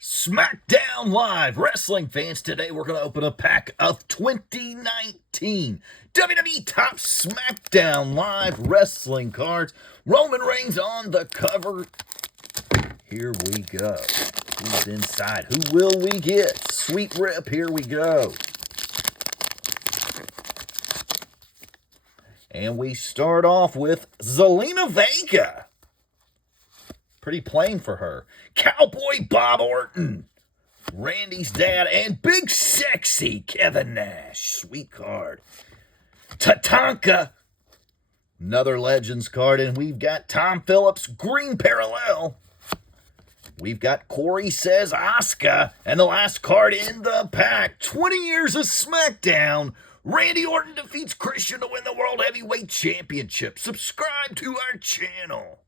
Smackdown Live wrestling fans, today we're going to open a pack of 2019 WWE Top Smackdown Live wrestling cards. Roman Reigns on the cover. Here we go. Who's inside? Who will we get? Sweet rip, here we go. And we start off with Zelina Vega. Pretty plain for her. Cowboy Bob Orton, Randy's dad, and big sexy Kevin Nash. Sweet card. Tatanka, another Legends card, and we've got Tom Phillips, green parallel. We've got Corey Says Asuka, and the last card in the pack, 20 years of SmackDown. Randy Orton defeats Christian to win the World Heavyweight Championship. Subscribe to our channel.